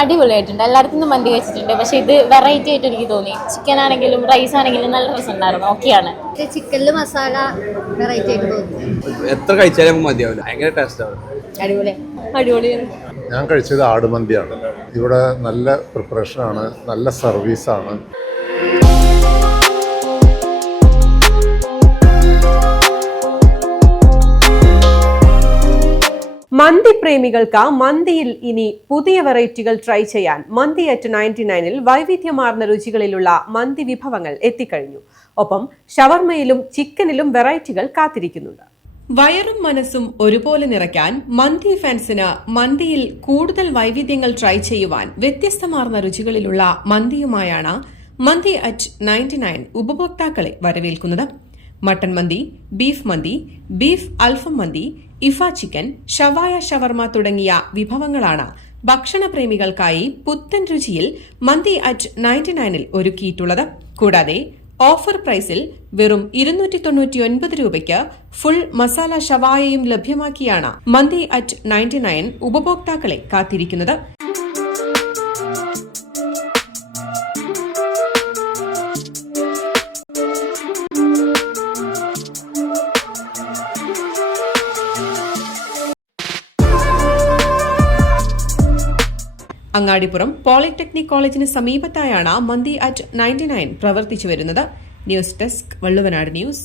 അടിപൊളിയായിട്ടുണ്ട്. എല്ലായിടത്തും നിന്നും മന്തി കഴിച്ചിട്ടുണ്ട്, പക്ഷെ ഇത് വെറൈറ്റി ആയിട്ട് എനിക്ക് തോന്നി. ചിക്കൻ ആണെങ്കിലും റൈസ് ആണെങ്കിലും നല്ല രസമുണ്ടായിരുന്നു. ഓക്കെയാണ്. ചിക്കനില് മസാല വെറൈറ്റി ആയിട്ട് തോന്നി. എത്ര കഴിച്ചാലും മതിയാവില്ല, ഭയങ്കര ടേസ്റ്റ് ആണ്. അടിപൊളിയാണ്. ഞാൻ കഴിച്ചത് ആടുമന്തിയാണ്. ഇവിടെ നല്ല പ്രിപ്പറേഷനാണ്, നല്ല സർവീസാണ്. മന്തി പ്രേമികൾക്ക് മന്തിയിൽ ഇനി പുതിയ വെറൈറ്റികൾ ട്രൈ ചെയ്യാൻ മന്തി അറ്റ് 99-ൽ വൈവിധ്യമാർന്ന രുചികളിലുള്ള മന്തി വിഭവങ്ങൾ എത്തിക്കഴിഞ്ഞു. ഒപ്പം ഷവർമയിലും ചിക്കനിലും വെറൈറ്റികൾ കാത്തിരിക്കുന്നുണ്ട്. വയറും മനസ്സും ഒരുപോലെ നിറയ്ക്കാൻ മന്തി ഫാൻസിന് മന്തിയിൽ കൂടുതൽ വൈവിധ്യങ്ങൾ ട്രൈ ചെയ്യുവാൻ വ്യത്യസ്തമാർന്ന രുചികളിലുള്ള മന്തിയുമായാണ് മന്തി അറ്റ് 99 ഉപഭോക്താക്കളെ വരവേൽക്കുന്നത്. മട്ടൻ മന്തി, ബീഫ് അൽഫം മന്തി, ഇഫ ചിക്കൻ, ഷവായ ഷവർമ തുടങ്ങിയ വിഭവങ്ങളാണ് ഭക്ഷണപ്രേമികൾക്കായി പുത്തൻ രുചിയിൽ മന്തി അറ്റ് 99-ൽ ഒരുക്കിയിട്ടുള്ളത്. കൂടാതെ ഓഫർ പ്രൈസിൽ വെറും 299 രൂപയ്ക്ക് ഫുൾ മസാല ഷവായയും ലഭ്യമാക്കിയാണ് മന്തി അറ്റ് 99 ഉപഭോക്താക്കളെ കാത്തിരിക്കുന്നത്. അങ്ങാടിപ്പുറം പോളിടെക്നിക് കോളേജിന് സമീപത്തായാണ് മന്തി അറ്റ് 99 പ്രവർത്തിച്ചു വരുന്നത്. News desk, Valluvanad news.